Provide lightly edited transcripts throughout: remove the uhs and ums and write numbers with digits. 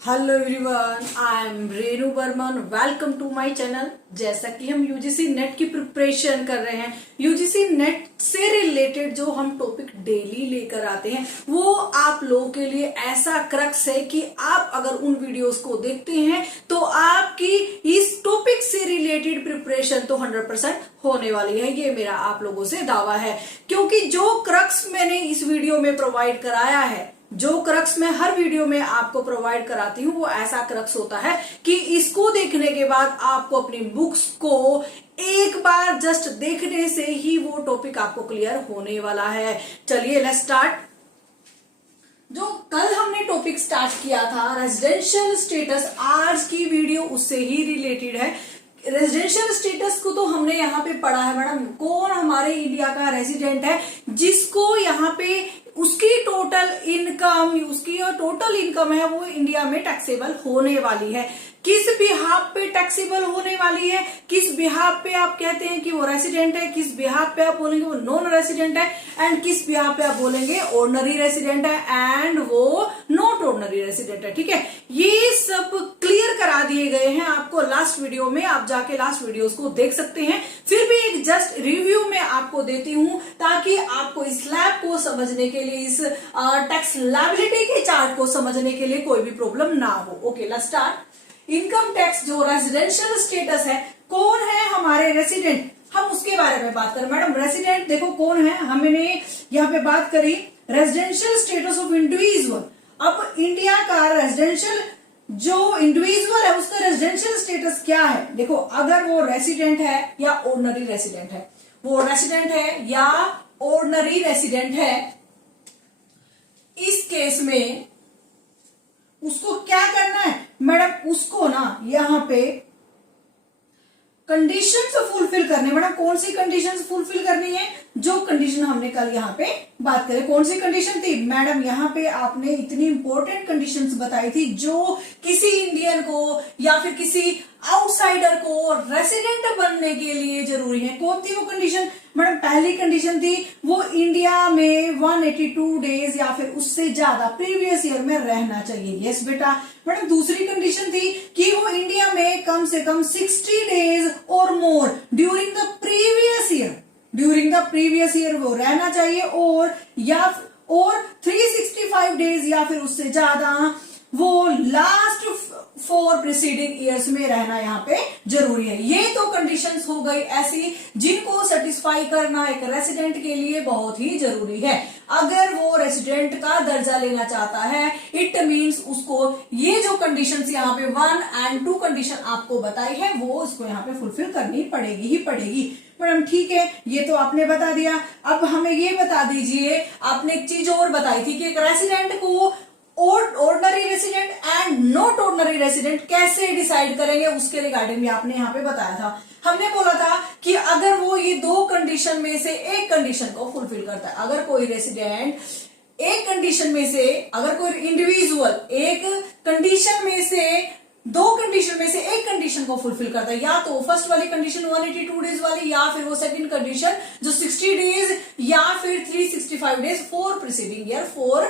Hello everyone, I am Renu Burman. Welcome to my channel. जैसा कि हम यूजीसी नेट की प्रिपरेशन कर रहे हैं, यूजीसी नेट से रिलेटेड जो हम टॉपिक डेली लेकर आते हैं वो आप लोगों के लिए ऐसा क्रक्स है कि आप अगर उन वीडियोस को देखते हैं तो आपकी इस टॉपिक से रिलेटेड प्रिपरेशन तो 100% होने वाली है। ये मेरा आप लोगों से दावा है, क्योंकि जो क्रक्स मैंने इस वीडियो में प्रोवाइड कराया है, जो क्रक्स मैं हर वीडियो में आपको प्रोवाइड कराती हूँ, वो ऐसा क्रक्स होता है कि इसको देखने के बाद आपको अपनी बुक्स को एक बार जस्ट देखने से ही वो टॉपिक आपको क्लियर होने वाला है। चलिए लेट्स स्टार्ट। जो कल हमने टॉपिक स्टार्ट किया था रेजिडेंशियल स्टेटस, आज की वीडियो उससे ही रिलेटेड है। रेजिडेंशियल स्टेटस को तो हमने यहाँ पे पढ़ा है मैडम, कौन हमारे इंडिया का रेजिडेंट है जिसको यहाँ पे उसकी टोटल इनकम है वो इंडिया में टैक्सेबल होने वाली है। किस बिहाफ पे टैक्सेबल होने वाली है, किस बिहाफ पे आप कहते हैं कि वो रेसिडेंट है, किस बिहाफ पे आप बोलेंगे वो नॉन रेसिडेंट है, एंड किस बिहाफ पे आप बोलेंगे ऑर्डिनरी रेसिडेंट है एंड वो नॉट ऑर्डिनरी रेसिडेंट है। ठीक है, ये सब क्लियर करा दिए गए हैं आपको लास्ट वीडियो में। आप जाके लास्ट वीडियोस को देख सकते हैं। फिर भी एक जस्ट रिव्यू में आपको देती हूं ताकि आपको इस स्लैब को समझने के लिए, इस टैक्स लायबिलिटी के चार्ट को समझने के लिए कोई भी प्रॉब्लम ना हो। Okay let's start. Income tax जो रेजिडेंशियल स्टेटस है, कौन है हमारे रेसिडेंट, हम उसके बारे में बात करें। मैडम रेसिडेंट देखो कौन है, हमने यहाँ पे बात करी रेजिडेंशियल स्टेटस ऑफ इंडिविजुअल। अब इंडिया का रेजिडेंशियल जो इंडिविजुअल है उसका रेजिडेंशियल स्टेटस क्या है। देखो, अगर वो रेसिडेंट है या ऑर्डिनरी रेसिडेंट है, वो रेसिडेंट है या ऑर्डिनरी रेसिडेंट है, इस केस में उसको क्या करना है मैडम, उसको ना यहाँ पे कंडीशंस फुलफिल करने। मैडम कौन सी कंडीशंस फुलफिल करनी है, जो कंडीशन हमने कल यहाँ पे बात करें। कौन सी कंडीशन थी मैडम, यहाँ पे आपने इतनी इंपॉर्टेंट कंडीशंस बताई थी जो किसी इंडियन को या फिर किसी आउटसाइडर को रेसिडेंट बनने के लिए जरूरी है। कौन थी वो कंडीशन मैडम? पहली कंडीशन थी वो इंडिया में 182 डेज या फिर उससे ज्यादा प्रीवियस ईयर में रहना चाहिए। यस बेटा। मैडम दूसरी कंडीशन थी कि वो इंडिया में कम से कम 60 डेज और मोर ड्यूरिंग द प्रीवियस ईयर वो रहना चाहिए, और 365 डेज या फिर उससे ज्यादा वो लास्ट 4 प्रीसीडिंग ईयर्स में रहना यहाँ पे जरूरी है। ये तो कंडीशंस हो गई ऐसी जिनको सेटिस्फाई करना एक रेसिडेंट के लिए बहुत ही जरूरी है। अगर वो रेसिडेंट का दर्जा लेना चाहता है, इट मींस उसको ये जो कंडीशंस यहाँ पे 1 और 2 कंडीशन आपको बताई है वो उसको यहाँ पे फुलफिल करनी पड़ेगी ही पड़ेगी। मैडम ठीक है, ये तो आपने बता दिया। अब हमें ये बता दीजिए, आपने एक चीज और बताई थी कि एक रेसिडेंट को ordinary resident and not ordinary resident कैसे डिसाइड करेंगे, उसके रिगार्डिंग भी आपने यहाँ पे बताया था। हमने बोला था कि अगर वो ये 2 कंडीशन में से एक कंडीशन को फुलफिल करता है, अगर कोई रेसिडेंट एक कंडीशन में से, अगर कोई इंडिविजुअल एक कंडीशन में से 2 कंडीशन में से एक कंडीशन को फुलफिल करता है, या तो फर्स्ट वाली कंडीशन 182 डेज वाली, या फिर वो सेकंड कंडीशन जो 60 डेज या फिर 365 days for preceding year, for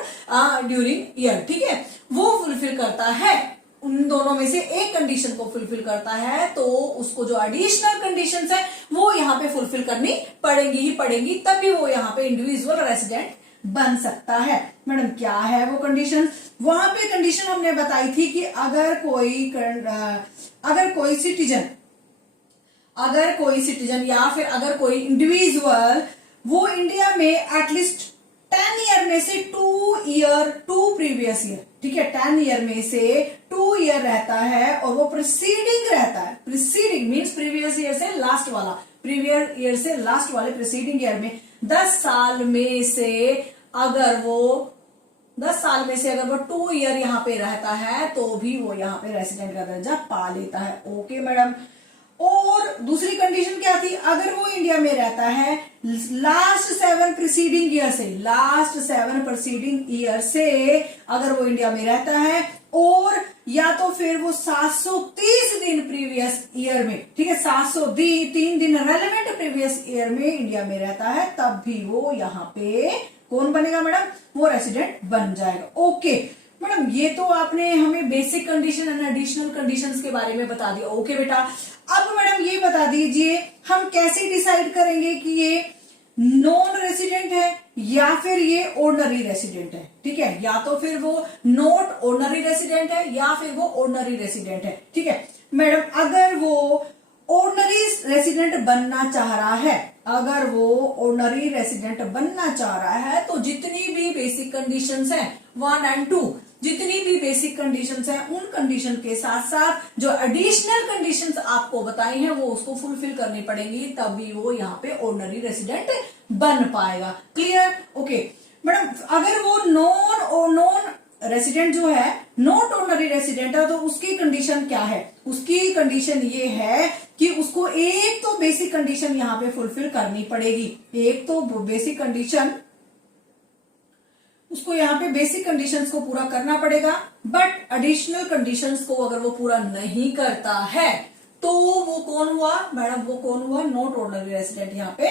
during year, ठीक है, वो फुलफिल करता है, उन दोनों में से एक कंडीशन को फुलफिल करता है, तो उसको जो एडिशनल कंडीशंस है वो यहाँ पे फुलफिल करनी पड़ेंगी ही पड़ेंगी, तभी वो यहाँ पे इंडिविजुअल रेसिडेंट बन सकता है। मैडम क्या है वो कंडीशन? वहां पे कंडीशन हमने बताई थी कि अगर कोई सिटीजन या फिर अगर कोई इंडिविजुअल वो इंडिया में एटलीस्ट 10 ईयर में से 2 प्रीवियस ईयर, ठीक है, 10 ईयर में से 2 ईयर रहता है और वो प्रीसीडिंग रहता है, प्रीसीडिंग मीन्स प्रीवियस ईयर से लास्ट वाला, प्रीवियस ईयर से लास्ट वाले प्रीसीडिंग ईयर में 10 साल में से अगर वो 2 ईयर यहाँ पे रहता है तो भी वो यहाँ पे रेसिडेंट का दर्जा पा लेता है। Okay madam. और दूसरी कंडीशन क्या थी? अगर वो इंडिया में रहता है लास्ट 7 प्रीसीडिंग ईयर से अगर वो इंडिया में रहता है, और या तो फिर वो 730 दिन प्रीवियस ईयर में, ठीक है, 703 दिन रेलेवेंट प्रीवियस ईयर में इंडिया में रहता है, तब भी वो यहाँ पे कौन बनेगा मैडम? वो रेसिडेंट बन जाएगा। ओके, मैडम ये तो आपने हमें basic condition and additional conditions के बारे में बता दिया। ओके बेटा, अब मैडम ये बता दीजिए हम कैसे डिसाइड करेंगे कि ये नॉन रेसिडेंट है या फिर ये ऑर्डिनरी रेसिडेंट है। ठीक है, या तो फिर वो नॉट ऑर्डिनरी रेसिडेंट है या फिर वो ऑर्डिनरी रेसिडेंट है। ठीक है मैडम, अगर वो ऑर्डिनरी रेसिडेंट बनना चाह रहा है, अगर वो ऑर्डिनरी रेसिडेंट बनना चाह रहा है तो जितनी भी बेसिक कंडीशंस हैं 1 एंड 2, जितनी भी बेसिक कंडीशंस हैं उन कंडीशन के साथ साथ जो एडिशनल कंडीशंस आपको बताई हैं वो उसको फुलफिल करनी पड़ेंगी, तभी वो यहाँ पे ऑर्डिनरी रेसिडेंट बन पाएगा। क्लियर? ओके मैडम, अगर वो नॉन रेसिडेंट जो है, नॉट ऑर्डिनरी रेसिडेंट है, तो उसकी कंडीशन क्या है? उसकी कंडीशन ये है कि उसको एक तो बेसिक कंडीशन यहाँ पे फुलफिल करनी पड़ेगी, एक तो बेसिक कंडीशन उसको यहाँ पे बेसिक कंडीशंस को पूरा करना पड़ेगा, बट एडिशनल कंडीशंस को अगर वो पूरा नहीं करता है तो वो कौन हुआ मैडम? वो कौन हुआ? नॉट ऑर्डिनरी रेसिडेंट यहाँ पे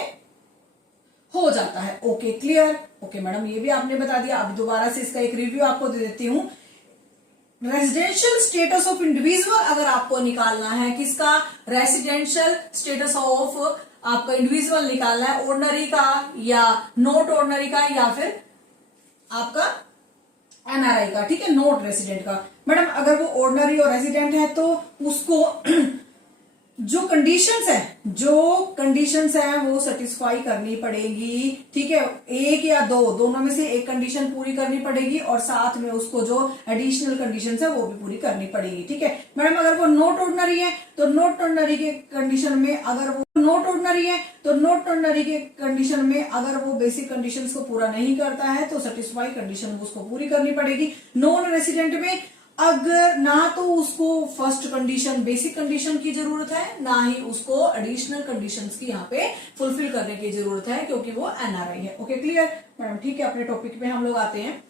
हो जाता है। Okay clear? ओके मैडम, ये भी आपने बता दिया। अब दोबारा से इसका एक रिव्यू आपको दे देती हूं। रेजिडेंशियल स्टेटस ऑफ इंडिविजुअल अगर आपको निकालना है, किसका? रेजिडेंशियल स्टेटस ऑफ आपका इंडिविजुअल निकालना है, ऑर्डिनरी का या नॉट ऑर्डिनरी का या फिर आपका एनआरआई का। ठीक है, नॉट रेसिडेंट का। मैडम अगर वो ऑर्डिनरी और रेसिडेंट है तो उसको जो कंडीशंस है वो सेटिस्फाई करनी पड़ेगी। ठीक है, एक या दोनों में से एक कंडीशन पूरी करनी पड़ेगी और साथ में उसको जो एडिशनल कंडीशंस है वो भी पूरी करनी पड़ेगी। ठीक है मैडम, अगर वो नॉट ऑर्डिनरी है तो नॉट ऑर्डिनरी के कंडीशन में अगर वो बेसिक कंडीशंस को पूरा नहीं करता है तो सेटिस्फाई कंडीशन उसको पूरी करनी पड़ेगी। नॉन रेसिडेंट में अगर ना तो उसको फर्स्ट कंडीशन बेसिक कंडीशन की जरूरत है, ना ही उसको एडिशनल कंडीशंस की यहाँ पे फुलफिल करने की जरूरत है, क्योंकि वो एनआरआई है। Okay clear madam? ठीक है, अपने टॉपिक पे हम लोग आते हैं।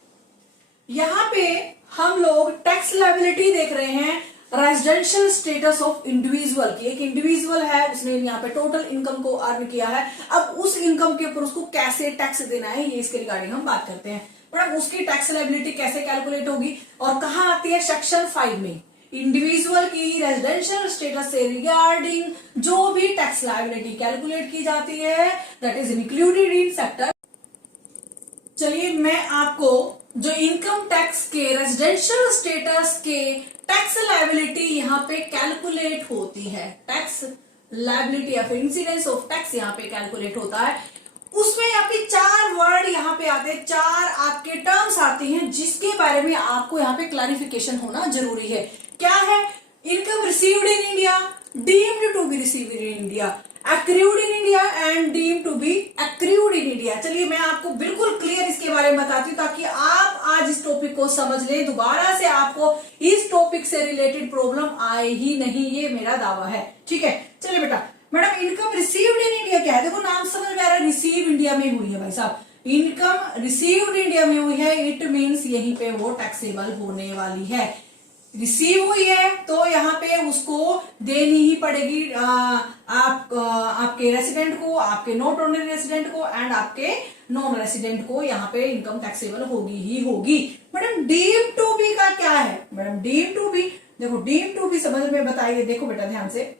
यहाँ पे हम लोग टैक्स लायबिलिटी देख रहे हैं रेजिडेंशियल स्टेटस ऑफ इंडिविजुअल की। एक इंडिविजुअल है, उसने यहाँ पे टोटल इनकम को अर्न किया है। अब उस इनकम के ऊपर उसको कैसे टैक्स देना है, ये इसके रिगार्डिंग हम बात करते हैं। मैडम उसकी टैक्स लायबिलिटी कैसे कैलकुलेट होगी और कहाँ आती है? सेक्शन 5 में इंडिविजुअल की रेजिडेंशियल स्टेटस से रिगार्डिंग जो भी टैक्स लायबिलिटी कैलकुलेट की जाती है that is included in sector. चलिए मैं आपको जो इनकम टैक्स के रेजिडेंशियल स्टेटस के टैक्स लायबिलिटी यहाँ पे कैलकुलेट होती है, टैक्स लायबिलिटी या फिर इंसिडेंस ऑफ टैक्स यहाँ पे कैलकुलेट होता है, उसमें यहाँ पे 4 वर्ड यहाँ पे आते हैं, 4 आपके टर्म्स आते हैं जिसके बारे में आपको यहाँ पे क्लैरिफिकेशन होना जरूरी है। क्या है? Income received in India, deemed to be received in India, accrued in India and deemed to be accrued in India. चलिए मैं आपको बिल्कुल क्लियर इसके बारे में बताती हूँ ताकि आप आज इस टॉपिक को समझ लें, दोबारा से आपको इस टॉपिक से रिलेटेड प्रॉब्लम आए ही नहीं, ये मेरा दावा है। ठीक है, चलिए बेटा, madam income received in India क्या है? देखो नाम समझ में आ रहा है, रिसीव इंडिया में हुई है भाई साहब, इनकम रिसीव्ड इंडिया में हुई है, इट मीन्स यहीं पे वो टैक्सेबल होने वाली है। रिसीव हुई है तो यहाँ पे उसको देनी ही पड़ेगी आपके रेसिडेंट को, आपके नॉट ऑर्डिनरी रेसिडेंट को एंड आपके नॉन रेसिडेंट को यहाँ पे इनकम टैक्सेबल होगी ही होगी। मैडम डीम टू बी का क्या है? मैडम डीम टू बी, देखो डीम टू बी समझ में बताइए, देखो बेटा ध्यान से,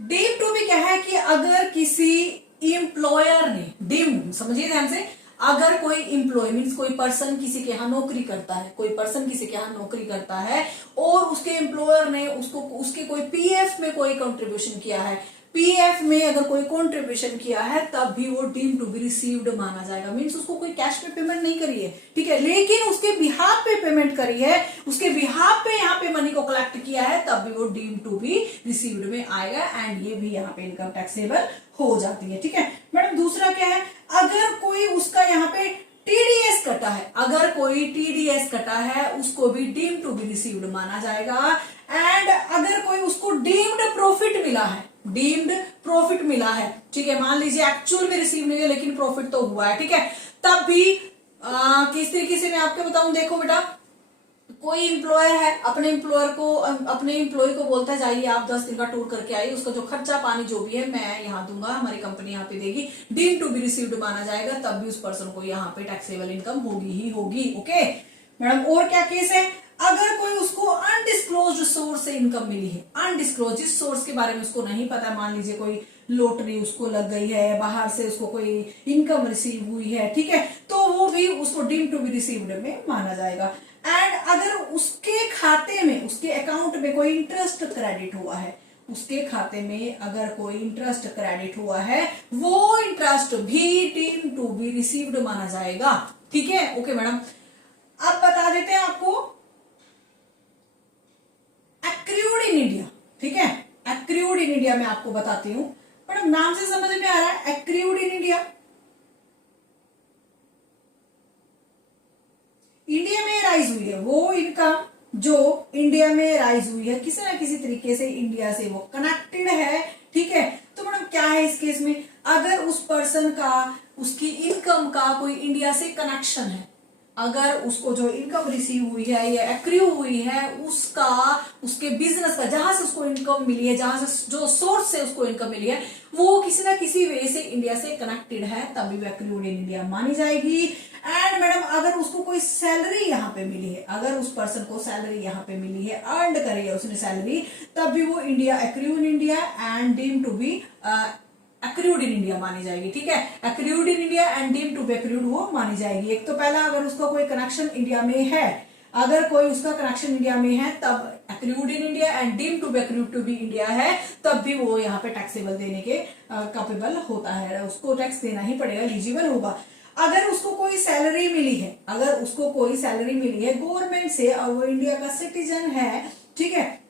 डीम टू बी क्या है कि अगर किसी एम्प्लॉयर ने, डीम समझिए ध्यान से, अगर कोई एम्प्लॉय मीन्स कोई पर्सन किसी के यहाँ नौकरी करता है, कोई पर्सन किसी के यहाँ नौकरी करता है और उसके एम्प्लॉयर ने उसको उसके कोई पीएफ में कोई कंट्रीब्यूशन किया है, पीएफ में अगर कोई कंट्रीब्यूशन किया है तब भी वो डीम टू बी रिसीव्ड माना जाएगा। मीन्स उसको कोई कैश पे पेमेंट नहीं करी है, ठीक है, लेकिन उसके बिहाफ पे पेमेंट करी है, उसके बिहाफ पे यहाँ पे मनी को कलेक्ट किया है, तब भी वो डीम टू बी रिसीव्ड में आएगा एंड ये भी यहाँ पे इनकम टैक्सेबल हो जाती है। ठीक है मैडम, दूसरा क्या है? अगर कोई उसका यहाँ पे टीडीएस कटा है, अगर कोई टीडीएस कटा है उसको भी डीम टू बी रिसीव्ड माना जाएगा। एंड अगर कोई उसको डीम्ड प्रॉफिट मिला है, डीम्ड प्रॉफिट मिला है, ठीक है, मान लीजिए एक्चुअल में रिसीव नहीं है लेकिन प्रॉफिट तो हुआ है, ठीक है, तब भी किस तरीके से मैं आपको बताऊं, देखो बेटा, कोई एम्प्लॉयर है, अपने एम्प्लॉय को बोलता है जाइए आप 10 दिन का टूर करके आइए, उसका जो खर्चा पानी जो भी है मैं यहाँ दूंगा, हमारी कंपनी यहाँ पे देगी, डीम टू बी रिसीव्ड माना जाएगा, तब भी उस पर्सन को यहाँ पे टैक्सेबल इनकम होगी ही होगी। ओके मैडम और क्या केस है, अगर कोई उसको अनडिस्क्लोज्ड सोर्स से इनकम मिली है, अनडिस्क्लोज, जिस सोर्स के बारे में उसको नहीं पता, मान लीजिए कोई लॉटरी उसको लग गई है, बाहर से उसको कोई इनकम रिसीव हुई है, ठीक है, तो वो भी उसको डीम टू बी रिसीव्ड में माना जाएगा। एंड अगर उसके खाते में, उसके अकाउंट में कोई इंटरेस्ट क्रेडिट हुआ है, उसके खाते में अगर कोई इंटरेस्ट क्रेडिट हुआ है, वो इंटरेस्ट भी डीम टू बी रिसीव्ड माना जाएगा। ठीक है, ओके मैडम। अब बता देते हैं आपको एक्रूड इन इंडिया। ठीक है, एक्रूड इन इंडिया में आपको बताती हूं मैडम, नाम से समझ में आ रहा है एक्रूड इन इंडिया। इंडिया में राइज हुई है वो इनकम जो इंडिया में राइज हुई है, किसी ना किसी तरीके से इंडिया से वो कनेक्टेड है। ठीक है, तो मैडम क्या है इस केस में, अगर उस पर्सन का, उसकी इनकम का कोई इंडिया से कनेक्शन है, अगर उसको जो इनकम रिसीव हुई है या एक्रू हुई है, उसका, उसके बिजनेस का, जहां से उसको इनकम मिली है, जहां से जो सोर्स से उसको इनकम मिली है, वो किसी ना किसी वे से इंडिया से कनेक्टेड है, तभी वो एक्रूड इन इंडिया मानी जाएगी। एंड मैडम अगर उसको कोई सैलरी यहाँ पे मिली है, अगर उस पर्सन को सैलरी यहाँ पे मिली है, अर्न करी है उसने सैलरी, तब भी वो India, accrued in India and deem to be accrued in India मानी जाएगी। ठीक है, accrued in India and deem to be accrued वो मानी जाएगी। एक तो पहला, अगर उसका कोई कनेक्शन इंडिया में है, अगर कोई उसका कनेक्शन इंडिया में है, तब accrued in India and deem to be accrued to be India है, तब भी वो यहाँ पे टैक्सेबल देने के कैपेबल होता है, उसको टैक्स देना ही पड़ेगा, एलिजिबल होगा। अगर उसको कोई सैलरी मिली है, अगर उसको कोई सैलरी मिली है गवर्नमेंट से और वो इंडिया का सिटीजन है, ठीक है,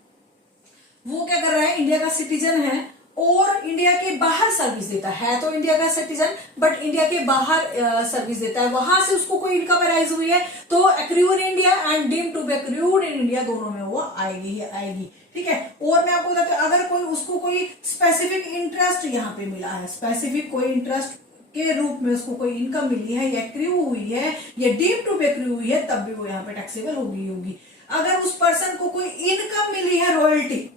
वो क्या कर रहा है, इंडिया का सिटीजन है और इंडिया के बाहर सर्विस देता है, तो इंडिया का सिटीजन बट इंडिया के बाहर सर्विस देता है, वहां से उसको कोई इनकम अराइज हुई है, तो accrued in India and deem to be accrued in India दोनों में वो आएगी ही आएगी। ठीक है, और मैं आपको बताती हूँ, अगर कोई, उसको कोई स्पेसिफिक इंटरेस्ट यहाँ पे मिला है, स्पेसिफिक कोई इंटरेस्ट के रूप में उसको कोई इनकम मिली है या एक्रू हुई है या डीम टू बी एक्रू हुई है, तब भी वो यहाँ पे टैक्सेबल होगी। अगर उस पर्सन को कोई इनकम मिली है रॉयल्टी,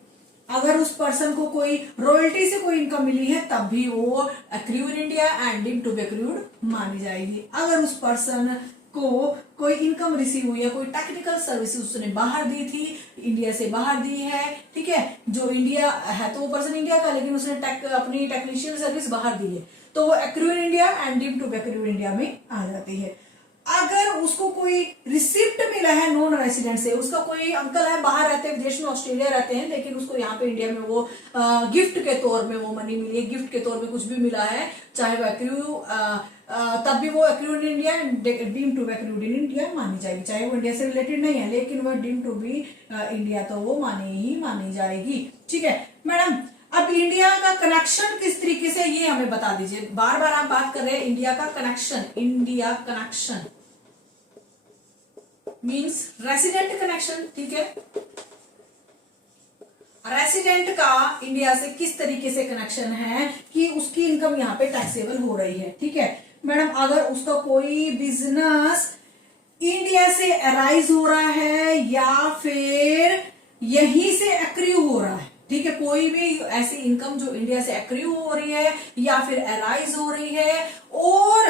अगर उस पर्सन को कोई रॉयल्टी से कोई इनकम मिली है, तब भी वो accrue in India and deem to be accrued मानी जाएगी। अगर उस पर्सन को कोई इनकम रिसीव हुई है, कोई टेक्निकल सर्विसेज उसने बाहर दी थी, इंडिया से बाहर दी है, ठीक है, जो इंडिया है तो वो पर्सन इंडिया का, लेकिन उसने अपनी टेक्नीशियन सर्विस बाहर दी है, तो वो accrue in India and deem to be accrued India में आ जाती है। अगर उसको कोई रिसिप्ट मिला है नॉन रेसिडेंट से, उसका कोई अंकल है बाहर रहते हैं, विदेश में, ऑस्ट्रेलिया रहते हैं, लेकिन उसको यहाँ पे इंडिया में वो गिफ्ट के तौर में वो मनी मिली है, गिफ्ट के तौर में कुछ भी मिला है, चाहे वो एक्रू, तब भी वो accrued in India deem to be accrued in India मानी जाएगी, चाहे वो इंडिया से रिलेटेड नहीं है, लेकिन वो डीम टू बी इंडिया तो वो मानी जाएगी। ठीक है मैडम, अब इंडिया का कनेक्शन किस तरीके से, ये हमें बता दीजिए। बार बार आप बात कर रहे हैं इंडिया का connection, India connection means resident connection. ठीक है, रेसिडेंट का इंडिया से किस तरीके से कनेक्शन है कि उसकी इनकम यहाँ पे टैक्सेबल हो रही है। ठीक है मैडम, अगर उसका कोई बिजनेस इंडिया से अराइज हो रहा है या फिर यहीं से एक्रू हो रहा है, ठीक है, कोई भी ऐसी इनकम जो इंडिया से एक्रू हो रही है या फिर अराइज हो रही है, और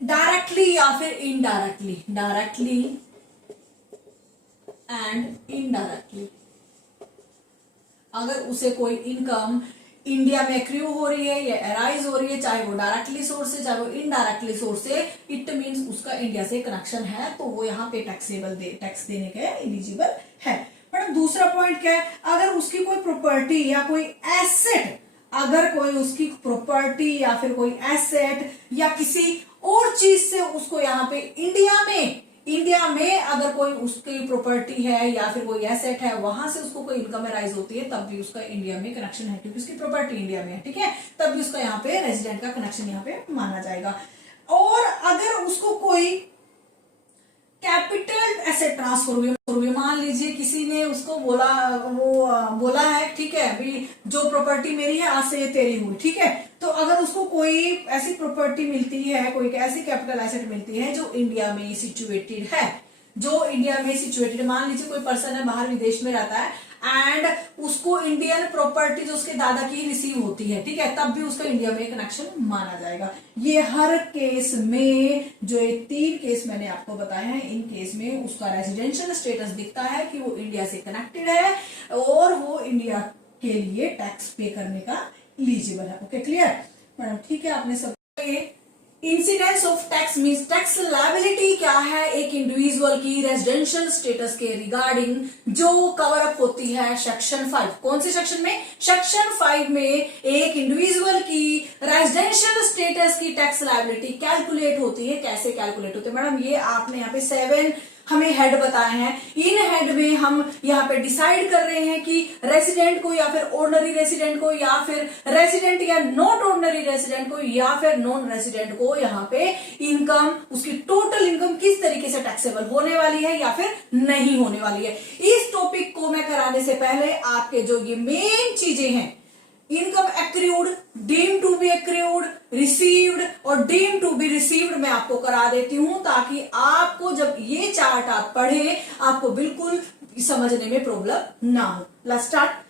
डायरेक्टली या फिर इनडायरेक्टली, डायरेक्टली एंड इनडायरेक्टली, अगर उसे कोई इनकम इंडिया में एक्रू हो रही है या अराइज हो रही है, चाहे वो डायरेक्टली सोर्स से, चाहे वो इनडायरेक्टली सोर्स से, इट मींस उसका इंडिया से कनेक्शन है, तो वो यहाँ पे टैक्स देने के एलिजिबल है। मैडम दूसरा पॉइंट क्या है, अगर उसकी कोई प्रॉपर्टी या कोई एसेट, अगर कोई उसकी प्रॉपर्टी या फिर कोई एसेट या किसी और चीज से उसको यहाँ पे इंडिया में अगर कोई उसकी प्रॉपर्टी है या फिर कोई एसेट है, वहां से उसको कोई इनकम राइज होती है, तब भी उसका इंडिया में कनेक्शन है, क्योंकि उसकी प्रॉपर्टी इंडिया में है। ठीक है, तब भी उसका यहाँ पे रेजिडेंट का कनेक्शन यहाँ पे माना जाएगा। और अगर उसको कोई कैपिटल एसेट ट्रांसफर हुई, मान लीजिए किसी ने उसको बोला है, ठीक है, अभी जो प्रॉपर्टी मेरी है आज से ये तेरी हुई, ठीक है, तो अगर उसको कोई ऐसी प्रॉपर्टी मिलती है, कोई ऐसी कैपिटल एसेट मिलती है जो इंडिया में सिचुएटेड है, मान लीजिए कोई पर्सन है बाहर विदेश में रहता है, एंड उसको इंडियन प्रॉपर्टी जो उसके दादा की रिसीव होती है, ठीक है, तब भी उसका इंडिया में कनेक्शन माना जाएगा। ये हर केस में, जो ये 3 केस मैंने आपको बताए हैं, इन केस में उसका रेजिडेंशियल स्टेटस दिखता है कि वो इंडिया से कनेक्टेड है और वो इंडिया के लिए टैक्स पे करने का एलिजिबल है। Okay, clear madam? ठीक है, आपने सब incidence of tax means tax liability क्या है एक इंडिविजुअल की रेजिडेंशियल स्टेटस के रिगार्डिंग, जो कवर अप होती है सेक्शन 5। कौन से सेक्शन में? सेक्शन 5 में एक इंडिविजुअल की रेजिडेंशियल स्टेटस की टैक्स लायबिलिटी कैलकुलेट होती है। कैसे कैलकुलेट होती है मैडम? ये आपने यहाँ पे 7 हमें हेड बताए हैं। इन हेड में हम यहाँ पे डिसाइड कर रहे हैं कि रेसिडेंट को या फिर ऑर्डिनरी रेसिडेंट को या फिर रेसिडेंट या नॉट ऑर्डिनरी रेसिडेंट को या फिर नॉन रेसिडेंट को यहाँ पे इनकम, उसकी टोटल इनकम किस तरीके से टैक्सेबल होने वाली है या फिर नहीं होने वाली है। इस टॉपिक को मैं कराने से पहले आपके जो ये मेन चीजें हैं, income accrued, deem to be accrued, received और डीम टू बी रिसीव्ड, मैं आपको करा देती हूं ताकि आपको जब ये चार्ट आप पढ़े आपको बिल्कुल समझने में प्रॉब्लम ना हो। Let's start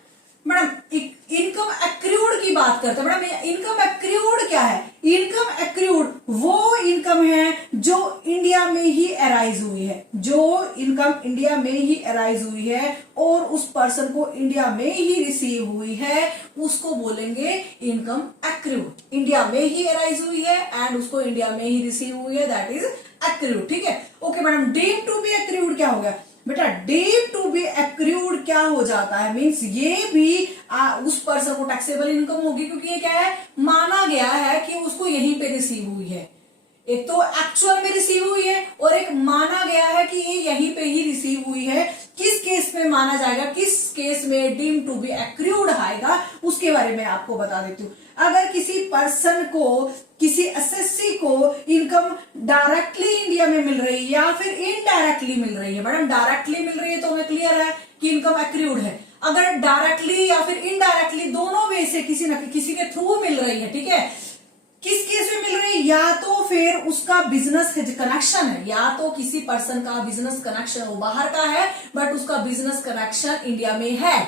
madam. Income accrued की बात करते हैं मैडम। इनकम एक्रूड क्या है? इनकम एक्रूड वो इनकम है जो इंडिया में ही अराइज हुई है, जो इनकम इंडिया में ही अराइज हुई है और उस पर्सन को इंडिया में ही रिसीव हुई है, उसको बोलेंगे इनकम एक्रूड। इंडिया में ही अराइज हुई है एंड उसको इंडिया में ही रिसीव हुई है, दैट इज एक्रूड। ठीक है, okay madam. Deem to be accrued क्या हो गया बेटा? डीम टू बी एक्रूड क्या हो जाता है? मींस ये भी उस पर्सन को टैक्सेबल इनकम होगी, क्योंकि ये क्या है, माना गया है कि उसको यहीं पे रिसीव हुई है। एक तो एक्चुअल में रिसीव हुई है और एक माना गया है कि ये यहीं पे ही रिसीव हुई है। किस केस में माना जाएगा, किस केस में डीम टू बी एक्रूड आएगा, उसके बारे में आपको बता देती हूँ। अगर किसी पर्सन को, किसी एसएससी को इनकम डायरेक्टली इंडिया में मिल रही है या फिर इनडायरेक्टली मिल रही है, मैडम डायरेक्टली मिल रही है तो हमें क्लियर है कि इनकम एक्रूड है। अगर डायरेक्टली या फिर इनडायरेक्टली दोनों वे से किसी न किसी के थ्रू मिल रही है, ठीक है, किस केस में मिल रही है? या तो फिर उसका बिजनेस कनेक्शन है, या तो किसी पर्सन का बिजनेस कनेक्शन वो बाहर का है बट उसका बिजनेस कनेक्शन इंडिया में है,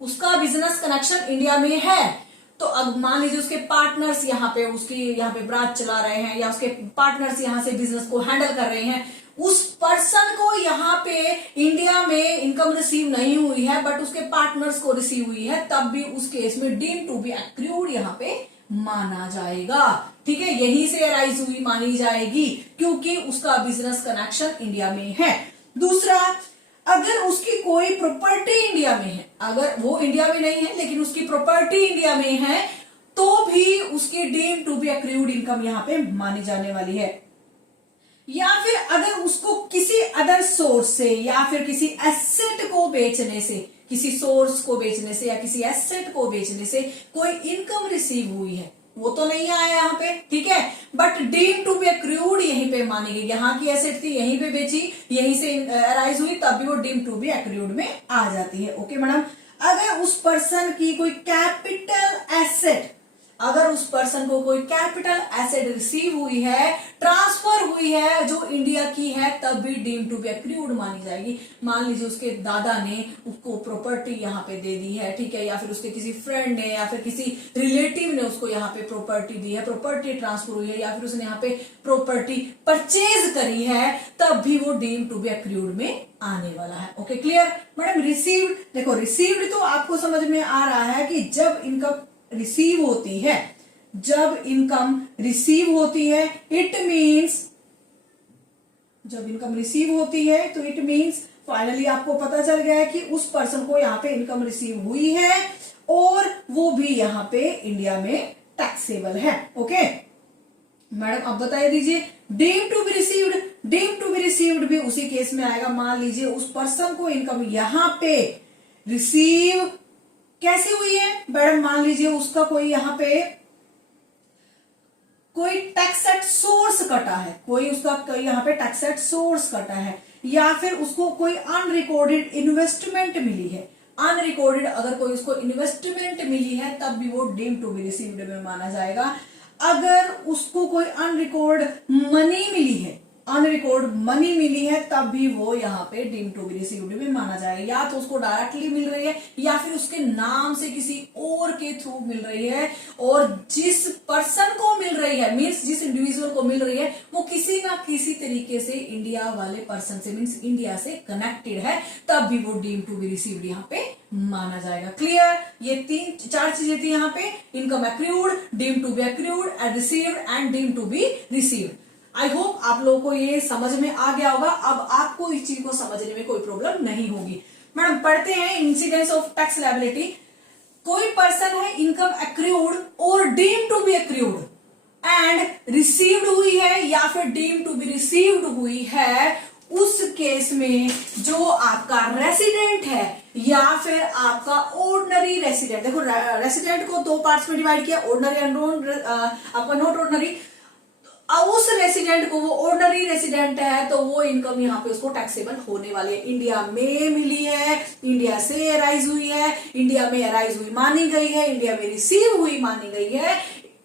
उसका बिजनेस कनेक्शन इंडिया में है। तो अब मान लीजिए उसके पार्टनर्स यहाँ पे उसकी यहाँ पे ब्रांच चला रहे हैं या उसके पार्टनर्स यहाँ से बिजनेस को हैंडल कर रहे हैं, उस पर्सन को यहाँ पे इंडिया में इनकम रिसीव नहीं हुई है बट उसके पार्टनर्स को रिसीव हुई है, तब भी उस केस में डीम टू बी एक्रूड यहाँ पे माना जाएगा। ठीक है, यहीं से अराइज हुई मानी जाएगी क्योंकि उसका बिजनेस कनेक्शन इंडिया में है। दूसरा, अगर उसकी कोई प्रॉपर्टी इंडिया में है, अगर वो इंडिया में नहीं है लेकिन उसकी प्रॉपर्टी इंडिया में है, तो भी उसकी deem to be accrued income यहाँ पे मानी जाने वाली है। या फिर अगर उसको किसी अदर सोर्स से या फिर किसी एसेट को बेचने से, किसी सोर्स को बेचने से या किसी एसेट को बेचने से कोई इनकम रिसीव हुई है, वो तो नहीं आया यहाँ पे, ठीक है, but deem to be accrued यहीं पे मानी गई। यहाँ की एसेट थी, यहीं पे बेची, यहीं से अराइज हुई, तब भी वो डीम टू बी एक्रूड में आ जाती है। Okay madam. अगर उस पर्सन की कोई कैपिटल एसेट, अगर उस पर्सन को कोई कैपिटल एसेट रिसीव हुई है, ट्रांसफर हुई है जो इंडिया की है, तब भी डीम टू बी एक्रूड मानी जाएगी। मान लीजिए उसके दादा ने उसको प्रॉपर्टी यहाँ पे दे दी है, ठीक है, या फिर उसके किसी फ्रेंड ने या फिर किसी रिलेटिव ने उसको यहाँ पे प्रॉपर्टी दी है, प्रॉपर्टी ट्रांसफर हुई है या फिर उसने यहाँ पे प्रॉपर्टी परचेज करी है, तब भी वो डीम टू बी एक्रूड में आने वाला है। Okay clear madam. रिसीव्ड, देखो रिसीव्ड तो आपको समझ में आ रहा है कि जब इनकम रिसीव होती है, जब इनकम रिसीव होती है इट मींस, जब इनकम रिसीव होती है तो इट मींस फाइनली आपको पता चल गया है कि उस पर्सन को यहाँ पे इनकम रिसीव हुई है और वो भी यहाँ पे इंडिया में टैक्सेबल है। ओके मैडम, अब बताइए दीजिए deem to be received, deem to be received भी उसी केस में आएगा। मान लीजिए उस पर्सन को इनकम यहाँ पे रिसीव कैसे हुई है मैडम? मान लीजिए उसका कोई यहाँ पे कोई टैक्स एट सोर्स कटा है, कोई उसका यहाँ पे टैक्स एट सोर्स कटा है, या फिर उसको कोई अनरिकॉर्डेड इन्वेस्टमेंट मिली है। अनरिकॉर्डेड अगर कोई उसको इन्वेस्टमेंट मिली है तब भी वो डीम टू बी रिसीव्ड में माना जाएगा। अगर उसको कोई अनरिकॉर्ड मनी मिली है, अनरिकॉर्ड मनी मिली है तब भी वो यहाँ पे डीम टू बी रिसीव्ड में माना जाएगा। या तो उसको डायरेक्टली मिल रही है या फिर उसके नाम से किसी और के थ्रू मिल रही है, और जिस पर्सन को मिल रही है मीन्स जिस इंडिविजुअल को मिल रही है वो किसी ना किसी तरीके से इंडिया वाले पर्सन से मीन्स इंडिया से कनेक्टेड है, तब भी वो डीम टू बी रिसीव्ड यहाँ पे माना जाएगा। क्लियर? ये 4 चीजें थी यहाँ पे, income accrued, deem to be accrued and received and deem to be received. I hope आप लोगों को ये समझ में आ गया होगा। अब आपको इस चीज को समझने में कोई प्रॉब्लम नहीं होगी। मैडम पढ़ते हैं इंसिडेंस ऑफ टैक्स लायबिलिटी। कोई पर्सन है इनकम एक्रूड और deem to be accrued and received हुई है या फिर डीम टू बी रिसीव्ड हुई है, उस केस में जो आपका रेसिडेंट है या फिर आपका ऑर्डिनरी रेसिडेंट, देखो रेसिडेंट को 2 पार्ट्स में डिवाइड किया, ऑर्डिनरी एंड आपका नॉट ऑर्डिनरी। उस रेसिडेंट को, वो ऑर्डिनरी रेसिडेंट है तो वो इनकम यहाँ पे उसको टैक्सेबल होने वाली है। इंडिया में मिली है, इंडिया से अराइज हुई है, इंडिया में अराइज हुई मानी गई है, इंडिया में रिसीव हुई मानी गई है,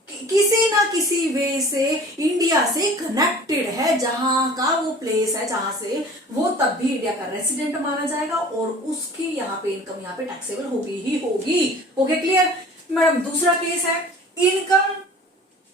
किसी ना किसी वे से इंडिया से कनेक्टेड है, जहां का वो प्लेस है जहां से वो, तब भी इंडिया का रेसिडेंट माना जाएगा और उसकी यहाँ पे इनकम यहाँ पे टैक्सेबल होगी ही होगी। Okay clear? मैडम दूसरा केस है इनकम,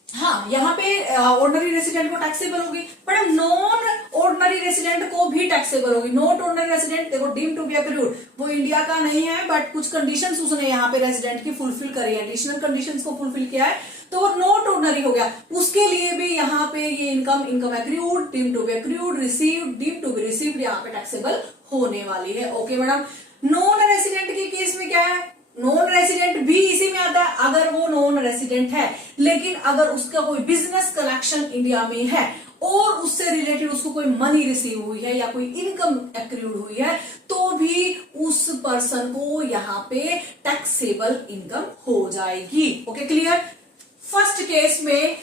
हाँ यहाँ पे ऑर्डिनरी रेसिडेंट को टैक्सेबल होगी, मैडम नॉन ऑर्डिनरी रेसिडेंट को भी टैक्सेबल होगी। नॉट ऑर्डिनरी रेसिडेंट देखो डीम टू बी एक्रूड, वो इंडिया का नहीं है बट कुछ कंडीशंस उसने यहाँ पे रेसिडेंट की फुलफिल करी है, एडिशनल कंडीशंस को फुलफिल किया है, तो वो नॉट ऑर्डिनरी हो गया। उसके लिए भी यहाँ पे ये income accrued, deem to be accrued, received, deem to be received यहाँ पे टैक्सेबल होने वाली है। ओके मैडम, नॉन रेसिडेंट के केस में क्या है, नॉन रेसिडेंट भी इसी में आता है अगर वो नॉन रेसिडेंट है, लेकिन अगर उसका कोई बिजनेस कलेक्शन इंडिया में है और उससे रिलेटेड उसको कोई मनी रिसीव हुई है या कोई इनकम एक्रूड हुई है, तो भी उस पर्सन को यहाँ पे टैक्सेबल इनकम हो जाएगी। Okay clear? फर्स्ट केस में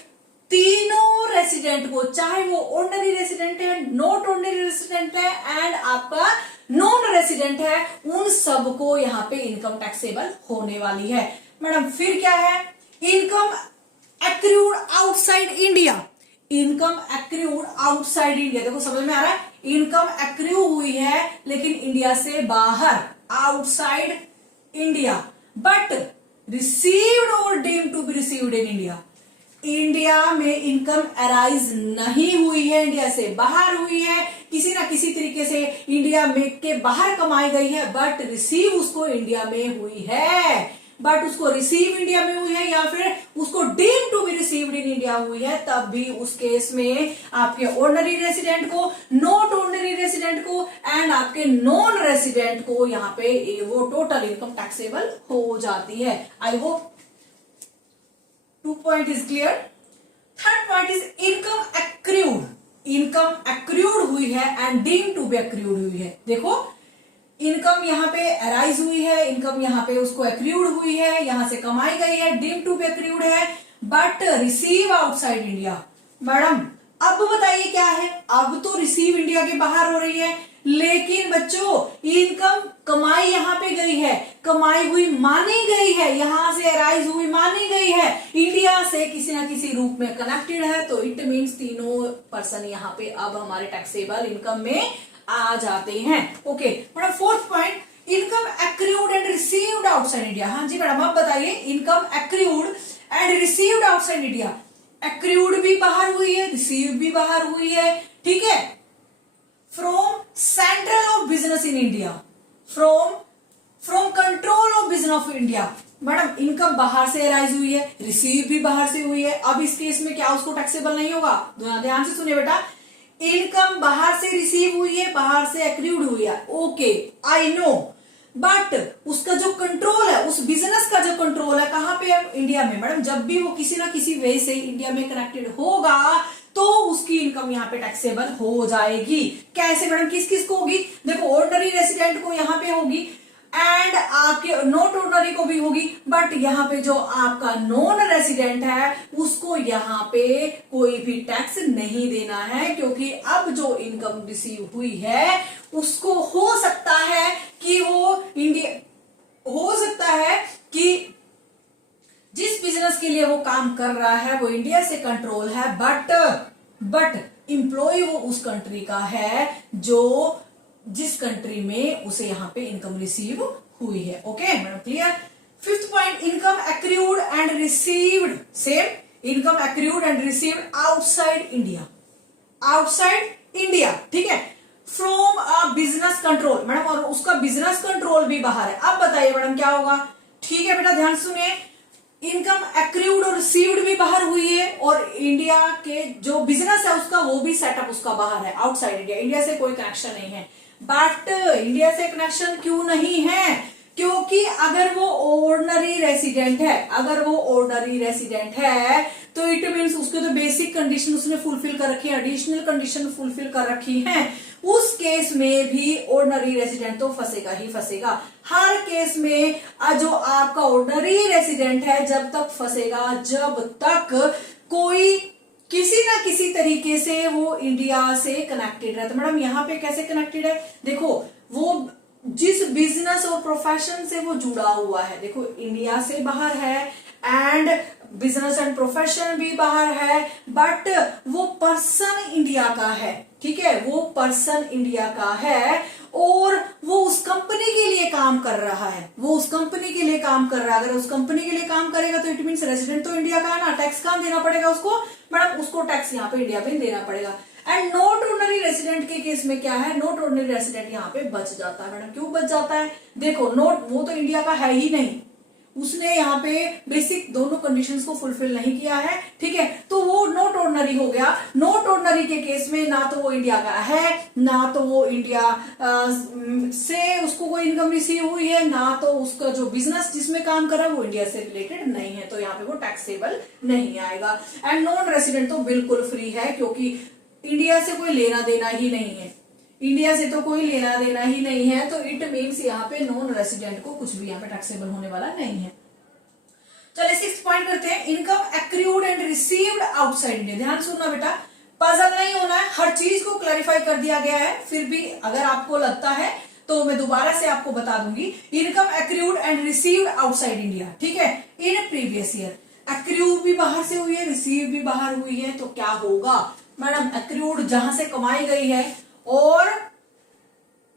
तीनों रेसिडेंट को, चाहे वो ऑर्डिनरी रेसिडेंट है, नॉट ऑर्डिनरी रेसिडेंट है एंड आपका नॉन रेसिडेंट है, उन सबको यहाँ पे इनकम टैक्सेबल होने वाली है। मैडम फिर क्या है, income accrued outside India, income accrued outside India, देखो समझ में आ रहा है, इनकम एक्रू हुई है लेकिन इंडिया से बाहर, आउटसाइड इंडिया, बट रिसीव्ड और deemed to be received in India. India में इनकम अराइज नहीं हुई है, इंडिया से बाहर हुई है, किसी ना किसी तरीके से इंडिया में के बाहर कमाई गई है, बट रिसीव उसको इंडिया में हुई है, बट उसको रिसीव इंडिया में हुई है या फिर उसको deem to be received in India हुई है, तब भी उस केस में आपके ऑर्डिनरी रेसिडेंट को, नॉट ऑर्डिनरी रेसिडेंट को एंड आपके नॉन रेसिडेंट को यहाँ पे वो टोटल इनकम टैक्सेबल हो जाती है। I hope 2 point is clear. Third point is income accrued. Income accrued हुई है and deem to be accrued हुई है। देखो इनकम यहाँ पे अराइज हुई है, इनकम यहाँ पे उसको एक्रूड हुई है, यहां से कमाई गई है, डीम टू बी एक्रूड है, but receive outside India. Madam अब बताइए क्या है, अब तो रिसीव इंडिया के बाहर हो रही है, लेकिन बच्चों इनकम कमाई यहाँ पे गई है, कमाई हुई मानी गई है, यहां से अराइज हुई मानी गई है, इंडिया से किसी ना किसी रूप में कनेक्टेड है, तो इट मीन्स तीनों पर्सन यहाँ पे अब हमारे टैक्सेबल इनकम में आ जाते हैं। Okay madam fourth point, income accrued and received outside India. हाँ जी मैडम आप बताइए, income accrued and received outside India, accrued भी बाहर हुई है, रिसीव भी बाहर हुई है, ठीक है, from central of business in India, from control of business of India. Madam income बाहर से अराइज हुई है, रिसीव भी बाहर से हुई है, अब इस केस में क्या उसको टैक्सेबल नहीं होगा? ध्यान से सुनिए बेटा, इनकम बाहर से रिसीव हुई है, बाहर से एक्रूड हुई है, ओके आई नो, बट उसका जो कंट्रोल है, उस बिजनेस का जो कंट्रोल है कहां पे है? इंडिया में। मैडम जब भी वो किसी ना किसी वे से इंडिया में कनेक्टेड होगा तो उसकी इनकम यहाँ पे टैक्सेबल हो जाएगी। कैसे मैडम, किस किस को होगी? देखो ऑर्डिनरी रेसिडेंट को यहाँ पे होगी एंड आपके नॉट ऑर्डिनरी को भी होगी, बट यहाँ पे जो आपका नॉन रेसिडेंट है उसको यहाँ पे कोई भी टैक्स नहीं देना है, क्योंकि अब जो इनकम रिसीव हुई है उसको हो सकता है कि वो इंडिया, हो सकता है कि जिस बिजनेस के लिए वो काम कर रहा है वो इंडिया से कंट्रोल है, बट एम्प्लॉय वो उस कंट्री का है जो जिस कंट्री में उसे यहाँ पे इनकम रिसीव हुई है। Okay madam, clear. Fifth point, income accrued and received, same, income accrued and received outside India, outside India, ठीक है, from a business control, madam, और उसका बिजनेस कंट्रोल भी बाहर है। अब बताइए मैडम क्या होगा। ठीक है बेटा, ध्यान सुनिए, इनकम एक्रूड और रिसीव्ड भी बाहर हुई है, और इंडिया के जो बिजनेस है उसका वो भी सेटअप उसका बाहर है, आउटसाइड इंडिया, इंडिया से कोई कनेक्शन नहीं है। बट इंडिया से कनेक्शन क्यों नहीं है? क्योंकि अगर वो ऑर्डिनरी रेसिडेंट है, अगर वो ऑर्डिनरी रेसिडेंट है तो इट मीन्स उसके तो बेसिक कंडीशन उसने फुलफिल कर रखी है, एडिशनल कंडीशन फुलफिल कर रखी है, उस केस में भी ऑर्डिनरी रेसिडेंट तो फंसेगा ही फंसेगा। हर केस में जो आपका ऑर्डिनरी रेसिडेंट है जब तक फंसेगा जब तक कोई किसी ना किसी तरीके से वो इंडिया से कनेक्टेड रहता। मैडम यहाँ पे कैसे कनेक्टेड है? देखो, वो जिस बिजनेस और प्रोफेशन से वो जुड़ा हुआ है, देखो इंडिया से बाहर है एंड बिजनेस एंड प्रोफेशन भी बाहर है, बट वो पर्सन इंडिया का है, ठीक है, वो पर्सन इंडिया का है और वो उस कंपनी के लिए काम कर रहा है, वो उस कंपनी के लिए काम कर रहा है। अगर उस कंपनी के लिए काम करेगा तो इट मीन्स रेजिडेंट तो इंडिया का है ना, टैक्स कहाँ देना पड़ेगा उसको? मैडम उसको टैक्स यहाँ पे इंडिया में देना पड़ेगा। एंड नॉट ऑर्डिनरी रेसिडेंट के केस में क्या है? नॉट ऑर्डिनरी रेसिडेंट यहाँ पे बच जाता है। मैडम क्यों बच जाता है? देखो, नॉट, वो तो इंडिया का है ही नहीं, उसने यहाँ पे बेसिक दोनों कंडीशंस को फुलफिल नहीं किया है, ठीक है, तो वो नॉट ऑर्डिनरी हो गया। नॉट ऑर्डिनरी के केस में ना तो वो इंडिया का है, ना तो वो इंडिया से उसको कोई इनकम रिसीव हुई है, ना तो उसका जो बिजनेस जिसमें काम कर रहा है वो इंडिया से रिलेटेड नहीं है, तो यहाँ पे वो टैक्सेबल नहीं आएगा। एंड नॉन रेसिडेंट तो बिल्कुल फ्री है, क्योंकि इंडिया से कोई लेना देना ही नहीं है, इंडिया से तो कोई लेना देना ही नहीं है, तो इट मीन्स यहाँ पे नॉन रेसिडेंट को कुछ भी यहाँ पे टैक्सेबल होने वाला नहीं है। चलिए सिक्स्थ पॉइंट करते हैं, income accrued and received outside India. ध्यान सुनना बेटा, पजल नहीं होना है, हर चीज को क्लैरिफाई कर दिया गया है, फिर भी अगर आपको लगता है तो मैं दोबारा से आपको बता दूंगी। Income accrued and received outside India, ठीक है, इन प्रीवियस ईयर, एक्रूड भी बाहर से हुई है, रिसीव भी बाहर हुई है, तो क्या होगा? मैडम एक्रूड जहां से कमाई गई है और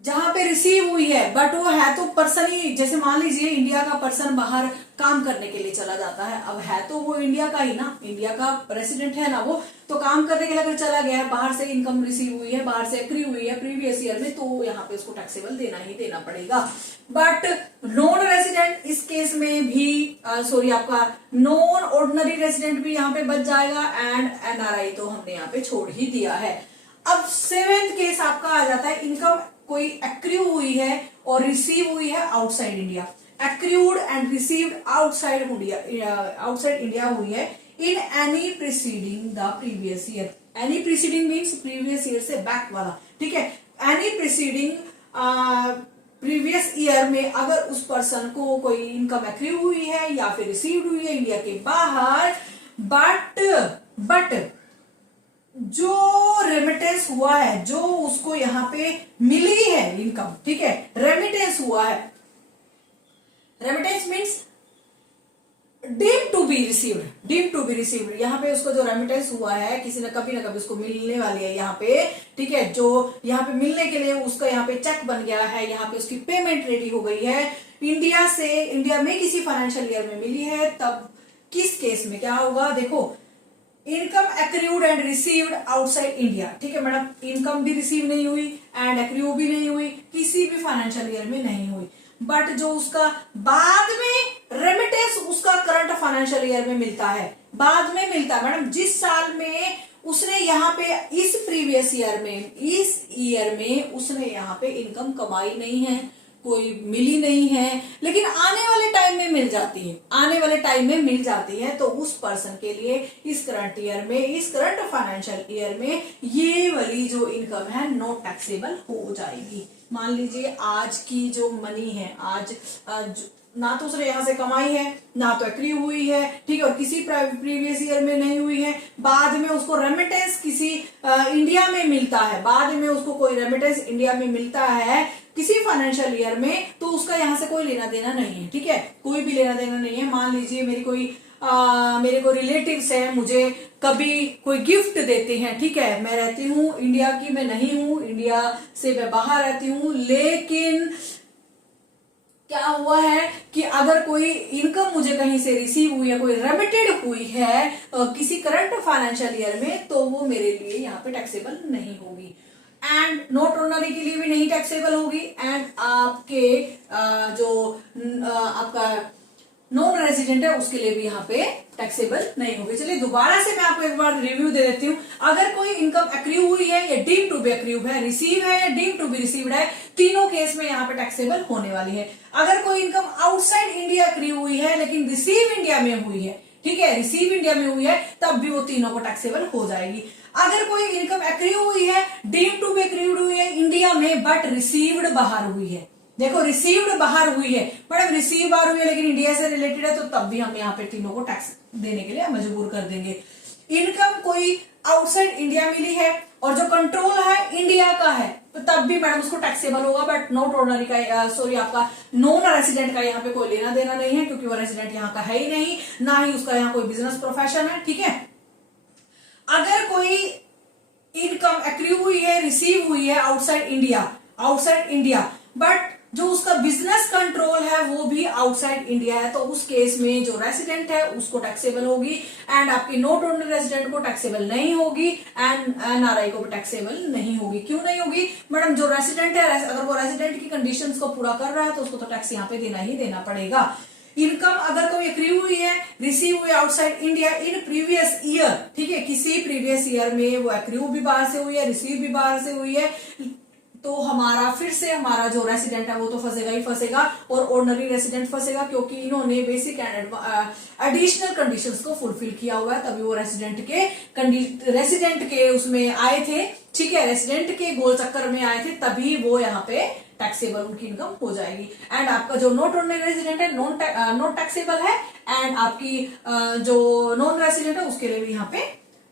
जहां पे रिसीव हुई है, बट वो है तो पर्सन ही, जैसे मान लीजिए इंडिया का पर्सन बाहर काम करने के लिए चला जाता है, अब है तो वो इंडिया का ही ना, इंडिया का रेसिडेंट है ना वो, तो काम करने के लिए अगर चला गया है, बाहर से इनकम रिसीव हुई है, बाहर से एक्री हुई है प्रीवियस ईयर में, तो यहाँ पे उसको टैक्सेबल देना ही देना पड़ेगा। बट नॉन रेसिडेंट इस केस में भी सॉरी आपका नॉन ऑर्डिनरी रेसिडेंट भी यहाँ पे बच जाएगा, एंड एनआरआई तो हमने यहाँ पे छोड़ ही दिया है। अब सेवेंथ केस आपका आ जाता है, इनकम कोई एक्रू हुई है और रिसीव हुई है outside India, accrued and received outside India हुई है in any preceding the previous year. Any preceding means previous year से बैक वाला, ठीक है, एनी प्रीसीडिंग प्रीवियस ईयर में अगर उस पर्सन को कोई इनकम एक्रू हुई है या फिर रिसीव्ड हुई है इंडिया के बाहर, बट जो रेमिटेंस हुआ है, जो उसको यहाँ पे मिली है इनकम, ठीक है, रेमिटेंस हुआ है, remittance means deem to be received, यहाँ पे उसको जो रेमिटेंस हुआ है किसी ने कभी ना कभी उसको मिलने वाली है यहाँ पे, ठीक है, जो यहाँ पे मिलने के लिए उसका यहाँ पे चेक बन गया है, यहाँ पे उसकी पेमेंट रेडी हो गई है, इंडिया में किसी फाइनेंशियल ईयर में मिली है, तब किस केस में क्या होगा? देखो, income accrued and received outside India, ठीक है मैडम, इनकम भी रिसीव नहीं हुई एंड एक्रू भी नहीं हुई, किसी भी फाइनेंशियल ईयर में नहीं हुई, बट जो उसका बाद में रेमिटेंस उसका करंट फाइनेंशियल ईयर में मिलता है, बाद में मिलता है मैडम, जिस साल में उसने यहाँ पे इस प्रीवियस ईयर में उसने यहाँ पे इनकम कमाई नहीं है, कोई मिली नहीं है, लेकिन आने वाले टाइम में मिल जाती है, तो उस पर्सन के लिए इस करंट ईयर में, इस करंट फाइनेंशियल ईयर में ये वाली जो इनकम है नॉट टैक्सेबल हो जाएगी। मान लीजिए आज की जो मनी है, आज ना तो उसने यहाँ से कमाई है, ना तो एक्री हुई है, ठीक है, और किसी प्रीवियस ईयर में नहीं हुई है, बाद में उसको रेमिटेंस किसी इंडिया में मिलता है, बाद में उसको कोई रेमिटेंस इंडिया में मिलता है, किसी फाइनेंशियल ईयर में, तो उसका यहाँ से कोई लेना देना नहीं है, ठीक है, कोई भी लेना देना नहीं है। मान लीजिए मेरे को रिलेटिव्स है, मुझे कभी कोई गिफ्ट देते हैं, ठीक है, मैं रहती हूँ इंडिया की, मैं नहीं हूँ इंडिया से, मैं बाहर रहती हूँ, लेकिन क्या हुआ है कि अगर कोई इनकम मुझे कहीं से रिसीव हुई है, कोई रेमिटेड हुई है किसी करंट फाइनेंशियल ईयर में, तो वो मेरे लिए यहाँ पे टैक्सेबल नहीं होगी, एंड नॉट ऑर्डिनरी के लिए भी नहीं टैक्सेबल होगी, एंड आपके आपका नॉन रेजिडेंट है उसके लिए भी यहाँ पे टैक्सेबल नहीं होगी। चलिए दोबारा से मैं आपको एक बार रिव्यू दे देती हूँ। अगर कोई इनकम एक्रू हुई है या डीम टू बी एक्रू है, रिसीव है या डीम टू बी रिसीव्ड है, तीनों केस में यहाँ पे टैक्सेबल होने वाली है। अगर कोई इनकम आउटसाइड इंडिया एक्रू हुई है लेकिन रिसीव इंडिया में हुई है, ठीक है, रिसीव इंडिया में हुई है, तब भी वो तीनों को टैक्सेबल हो जाएगी। अगर कोई इनकम एक्रू हुई है, डीम टू बी एक्रूड हुई है इंडिया में, बट रिसीव्ड बाहर हुई है, देखो रिसीव्ड बाहर हुई है, मैडम रिसीव बाहर हुई है लेकिन इंडिया से रिलेटेड है, तो तब भी हम यहाँ पे तीनों को टैक्स देने के लिए मजबूर कर देंगे। इनकम कोई आउटसाइड इंडिया मिली है और जो कंट्रोल है इंडिया का है, तो तब भी मैडम उसको टैक्सेबल होगा, बट नॉट ऑर्डिनरी का सॉरी आपका नॉन रेसिडेंट का यहाँ पे कोई लेना देना नहीं है, क्योंकि वो रेसिडेंट यहाँ का है ही नहीं, ना ही उसका यहाँ कोई बिजनेस प्रोफेशन है, ठीक है। अगर कोई इनकम एक्रू हुई है, रिसीव हुई है आउटसाइड इंडिया, बट जो उसका बिजनेस कंट्रोल है वो भी आउटसाइड इंडिया है, तो उस केस में जो रेसिडेंट है उसको टैक्सेबल होगी, एंड आपकी नॉट ऑर्डिनरी रेसिडेंट को टैक्सेबल नहीं होगी, एंड एनआरआई को भी टैक्सेबल नहीं होगी। क्यों नहीं होगी मैडम? जो रेसिडेंट है, अगर वो रेसिडेंट की कंडीशंस को पूरा कर रहा है तो उसको तो टैक्स यहाँ पे देना ही देना पड़ेगा। इनकम अगर कोई एक्रू हुई है, रिसीव हुई outside India in previous year, ठीक है, किसी प्रीवियस ईयर में वो एक्रू भी बाहर से हुई है, रिसीव भी बाहर से हुई है, तो फिर से हमारा जो रेसिडेंट है वो तो फंसेगा ही फंसेगा, और ऑर्डिनरी रेसिडेंट फंसेगा, क्योंकि इन्होंने बेसिक एंड एडिशनल कंडीशंस को फुलफिल किया हुआ है, तभी वो रेसिडेंट के उसमें आए थे, ठीक है, रेसिडेंट के गोल चक्कर में आए थे, तभी वो यहाँ पे टैक्सेबल उनकी इनकम हो जाएगी। एंड आपका जो नॉट ऑर्डिनरी रेसिडेंट है नॉट टैक्सेबल है, एंड आपकी जो नॉन रेसिडेंट है उसके लिए भी यहाँ पे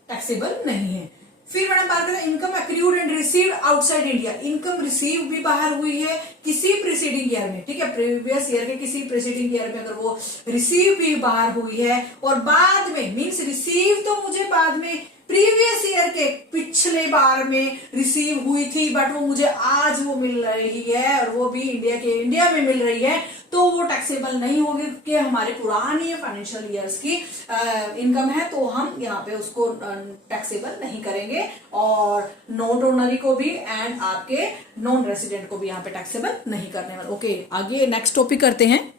टैक्सेबल नहीं है। फिर मैडम बात करें income accrued and received outside India. Income receive भी बाहर हुई है किसी प्रीसीडिंग ईयर में, ठीक है, प्रीवियस ईयर के किसी प्रीसीडिंग ईयर में अगर वो रिसीव भी बाहर हुई है, और बाद में मीन्स रिसीव तो मुझे बाद में प्रीवियस ईयर के पिछले बार में रिसीव हुई थी, बट वो मुझे आज वो मिल रही है, और वो भी इंडिया में मिल रही है, तो वो टैक्सेबल नहीं होगी, कि हमारे पुरानी फाइनेंशियल ईयर्स की इनकम है, तो हम यहाँ पे उसको टैक्सेबल नहीं करेंगे, और नॉट ऑर्डिनरी को भी एंड आपके नॉन रेसिडेंट को भी यहाँ पे टैक्सेबल नहीं करने वाले। ओके, आगे नेक्स्ट टॉपिक करते हैं।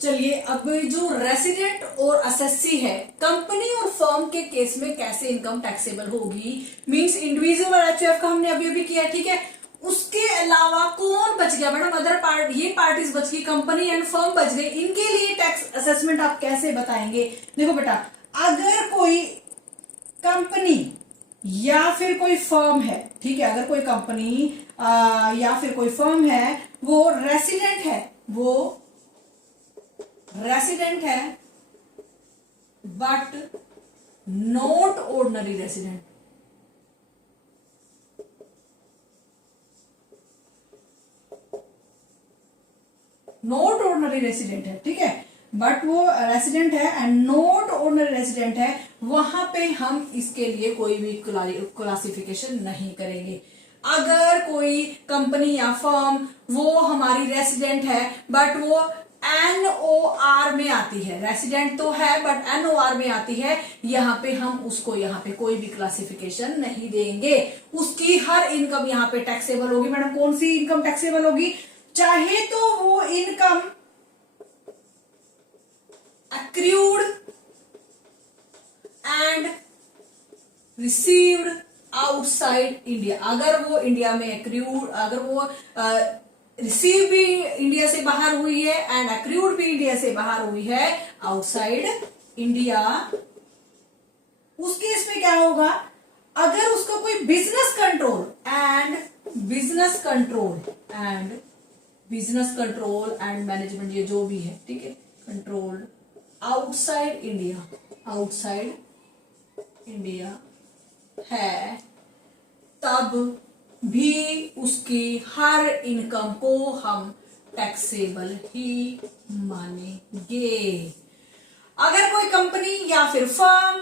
चलिए, अब जो रेसिडेंट और असेसी है, कंपनी और फर्म के केस में कैसे इनकम टैक्सेबल होगी, मींस इंडिविजुअल और एचयूएफ का हमने अभी अभी किया, ठीक है, उसके अलावा कौन बच गया मैडम? अदर ये पार्टीज बच गई, कंपनी एंड फर्म बच गए, इनके लिए टैक्स असेसमेंट आप कैसे बताएंगे? देखो बेटा, अगर कोई कंपनी या फिर कोई फर्म है, ठीक है, अगर कोई कंपनी या फिर कोई फर्म है, वो रेसिडेंट है but not ordinary resident, not ordinary resident है, ठीक है, बट वो रेसिडेंट है एंड नॉट ऑर्डिनरी रेसिडेंट है, वहां पे हम इसके लिए कोई भी क्लासिफिकेशन नहीं करेंगे। अगर कोई कंपनी या फर्म वो हमारी रेसिडेंट है बट वो NOR में आती है, रेसिडेंट तो है बट NOR में आती है, यहाँ पे हम उसको यहाँ पे कोई भी क्लासिफिकेशन नहीं देंगे, उसकी हर इनकम यहाँ पे टैक्सेबल होगी। मैडम कौन सी इनकम टैक्सेबल होगी? चाहे तो वो income accrued and received outside India, अगर वो इंडिया में एक्रूड, अगर वो रिसीव भी इंडिया से बाहर हुई है एंड एक्रूड भी इंडिया से बाहर हुई है आउटसाइड इंडिया, उस केस में क्या होगा? अगर उसका कोई बिजनेस कंट्रोल एंड मैनेजमेंट, ये जो भी है, ठीक है, कंट्रोल आउटसाइड इंडिया है, तब भी उसकी हर इनकम को हम टैक्सेबल ही मानेंगे। अगर कोई कंपनी या फिर फर्म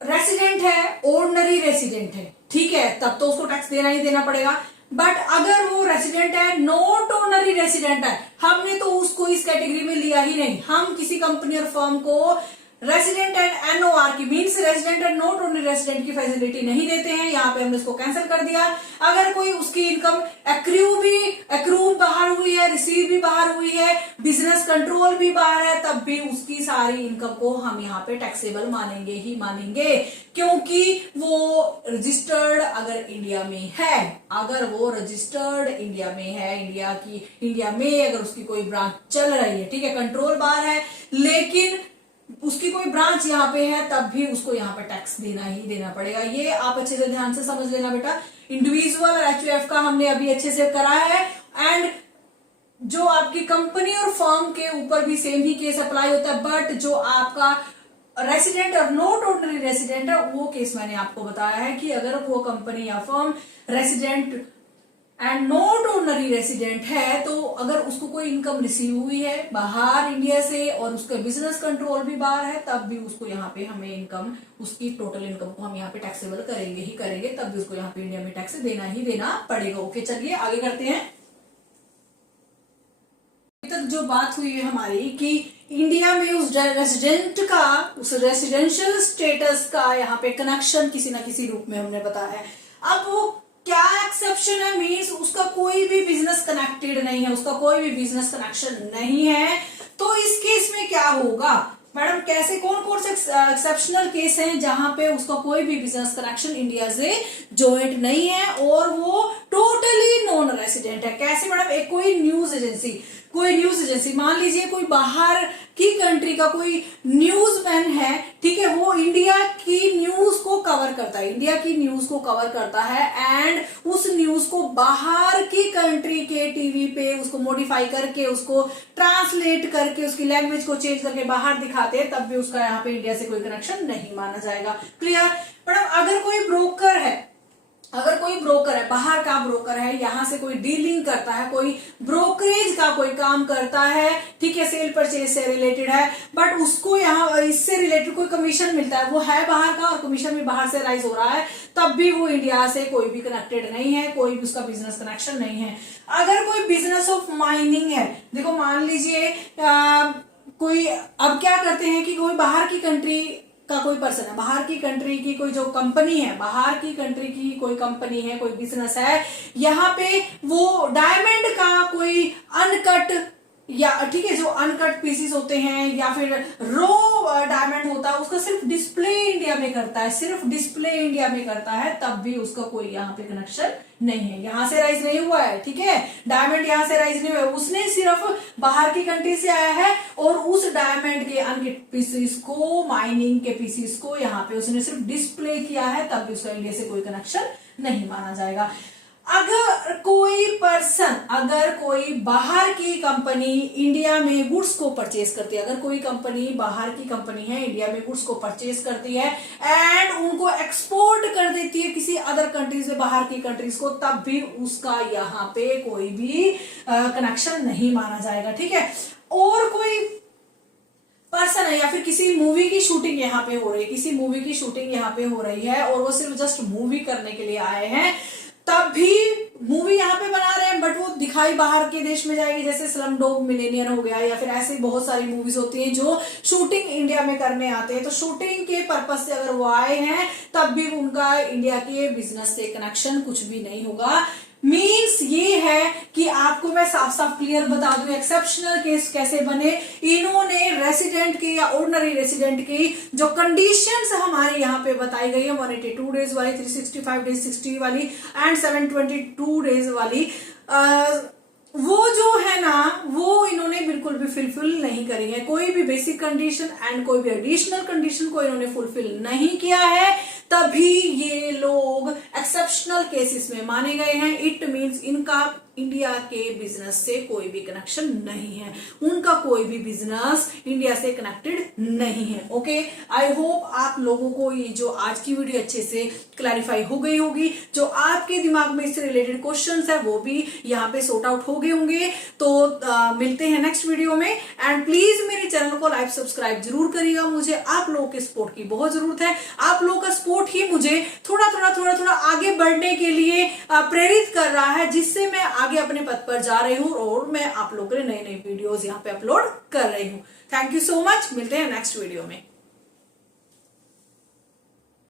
रेसिडेंट है, ऑर्डिनरी रेसिडेंट है, ठीक है, तब तो उसको टैक्स देना ही देना पड़ेगा। बट अगर वो रेसिडेंट है, नॉट ऑर्डिनरी रेसिडेंट है, हमने तो उसको इस कैटेगरी में लिया ही नहीं। हम किसी कंपनी और फर्म को रेसिडेंट एंड एनओआर की means resident and not only resident की फैसिलिटी नहीं देते हैं, यहाँ पे हमने इसको कैंसिल कर दिया। अगर कोई उसकी इनकम एक्रू बाहर हुई है, रिसीव भी बाहर हुई है, बिजनेस कंट्रोल भी बाहर है, तब भी उसकी सारी इनकम को हम यहाँ पे टैक्सेबल मानेंगे ही मानेंगे, क्योंकि वो रजिस्टर्ड अगर इंडिया में है, अगर वो रजिस्टर्ड इंडिया में है, इंडिया में अगर उसकी कोई ब्रांच चल रही है, ठीक है, कंट्रोल बाहर है, लेकिन उसकी कोई ब्रांच यहाँ पे है, तब भी उसको यहाँ पे टैक्स देना ही देना पड़ेगा। ये आप अच्छे से ध्यान से समझ लेना बेटा। इंडिविजुअल और एचयूएफ का हमने अभी अच्छे से करा है, एंड जो आपकी कंपनी और फर्म के ऊपर भी सेम ही केस अप्लाई होता है, बट जो आपका रेसिडेंट और नॉट ऑर्डिनरी रेसिडेंट है, वो केस मैंने आपको बताया है कि अगर वो कंपनी या firm resident and not ordinary resident है, तो अगर उसको कोई इनकम रिसीव हुई है बाहर इंडिया से और उसका बिजनेस कंट्रोल भी बाहर है, तब भी उसको यहाँ पे हमें इनकम, उसकी टोटल इनकम को हम यहाँ पे टैक्सेबल करेंगे ही करेंगे, तब भी उसको यहाँ पे इंडिया में टैक्स देना ही देना पड़ेगा। ओके, चलिए आगे करते हैं। अभी तक जो बात हुई है हमारी कि इंडिया में उस रेसिडेंट का, उस रेसिडेंशियल स्टेटस का यहाँ पे कनेक्शन किसी ना किसी रूप में हमने बताया है। अब वो क्या एक्सेप्शन है, मीन्स उसका कोई भी बिजनेस कनेक्टेड नहीं है, उसका कोई भी बिजनेस कनेक्शन नहीं है, तो इस केस में क्या होगा मैडम, कैसे कौन कौन से एक्सेप्शनल केस हैं जहां पे उसका कोई भी बिजनेस कनेक्शन इंडिया से जॉइंट नहीं है और वो टोटली नॉन रेसिडेंट है। कैसे मैडम, एक कोई न्यूज एजेंसी मान लीजिए कोई बाहर की कंट्री का कोई न्यूज़मैन है, ठीक है, वो इंडिया की न्यूज को कवर करता है, एंड उस न्यूज को बाहर की कंट्री के टीवी पे उसको मॉडिफाई करके, उसको ट्रांसलेट करके, उसकी लैंग्वेज को चेंज करके बाहर दिखाते हैं, तब भी उसका यहाँ पे इंडिया से कोई कनेक्शन नहीं माना जाएगा। Clear madam. अगर कोई ब्रोकर है, बाहर का ब्रोकर है, यहां से कोई डीलिंग करता है, कोई ब्रोकरेज का कोई काम करता है, ठीक है, सेल परचेज से रिलेटेड है, बट उसको यहाँ इससे रिलेटेड कोई कमीशन मिलता है, वो है बाहर का और कमीशन भी बाहर से राइज हो रहा है, तब भी वो इंडिया से कोई भी कनेक्टेड नहीं है, कोई भी उसका बिजनेस कनेक्शन नहीं है। अगर कोई बिजनेस ऑफ माइनिंग है, देखो मान लीजिए कोई, अब क्या करते हैं कि कोई बाहर की कंट्री का कोई पर्सन है, बाहर की कंट्री की कोई जो कंपनी है, बाहर की कंट्री की कोई कंपनी है, कोई बिजनेस है, यहाँ पे वो डायमंड का कोई अनकट, या ठीक है, जो अनकट पीसीस होते हैं या फिर रो डायमंड होता है, उसका सिर्फ डिस्प्ले इंडिया में करता है, तब भी उसका कोई यहाँ पे कनेक्शन नहीं है, यहां से राइज नहीं हुआ है, ठीक है, डायमंड यहां से राइज नहीं हुआ है, उसने सिर्फ बाहर की कंट्री से आया है और उस डायमंड के अनकट पीसीस को, माइनिंग के पीसीस को यहाँ पे उसने सिर्फ डिस्प्ले किया है, तब भी उसका इंडिया से कोई कनेक्शन नहीं माना जाएगा। अगर कोई बाहर की कंपनी इंडिया में गुड्स को परचेज करती है, अगर कोई कंपनी बाहर की कंपनी है, इंडिया में गुड्स को परचेज करती है एंड उनको एक्सपोर्ट कर देती है किसी अदर कंट्रीज में, बाहर की कंट्रीज को, तब भी उसका यहाँ पे कोई भी कनेक्शन नहीं माना जाएगा, ठीक है। और कोई पर्सन है या फिर किसी मूवी की शूटिंग यहाँ पे हो रही है, और वो सिर्फ जस्ट मूवी करने के लिए आए हैं, तब भी मूवी यहाँ पे बना रहे हैं, बट वो दिखाई बाहर के देश में जाएगी, जैसे स्लम डॉग मिलियनेयर हो गया, या फिर ऐसे बहुत सारी मूवीज होती हैं जो शूटिंग इंडिया में करने आते हैं, तो शूटिंग के पर्पस से अगर वो आए हैं, तब भी उनका इंडिया के बिजनेस से कनेक्शन कुछ भी नहीं होगा। मीन्स ये है कि आपको मैं साफ साफ क्लियर बता दूं एक्सेप्शनल केस कैसे बने। इन्होंने रेसिडेंट की या ऑर्डिनरी रेसिडेंट की जो कंडीशंस हमारे यहाँ पे बताई गई है, 182 डेज वाली, 365 डेज 60 वाली एंड 722 डेज वाली, वो जो है ना, वो इन्होंने बिल्कुल भी फुलफिल नहीं करी है। कोई भी बेसिक कंडीशन एंड कोई भी एडिशनल कंडीशन को इन्होंने फुलफिल नहीं किया है, तभी ये लोग एक्सेप्शनल केसेस में माने गए हैं। इट मींस इनका इंडिया के बिजनेस से कोई भी कनेक्शन नहीं है, उनका कोई भी बिजनेस इंडिया से कनेक्टेड नहीं है। ओके, आई होप आप लोगों को ये जो आज की वीडियो अच्छे से क्लैरिफाई हो गई होगी, जो आपके दिमाग में इससे रिलेटेड क्वेश्चंस है वो भी यहाँ पे सॉर्ट आउट हो गए होंगे। तो मिलते हैं नेक्स्ट वीडियो में, एंड प्लीज मेरे चैनल को लाइक सब्सक्राइब जरूर करिएगा। मुझे आप लोगों के सपोर्ट की बहुत जरूरत है, आप लोगों का सपोर्ट ही मुझे थोड़ा आगे बढ़ने के लिए प्रेरित कर रहा है, जिससे मैं आगे अपने पथ पर जा रही हूँ और मैं आप लोगों के लिए नई नई वीडियोस यहाँ पे अपलोड कर रही हूँ। थैंक यू सो मच, मिलते हैं नेक्स्ट वीडियो में।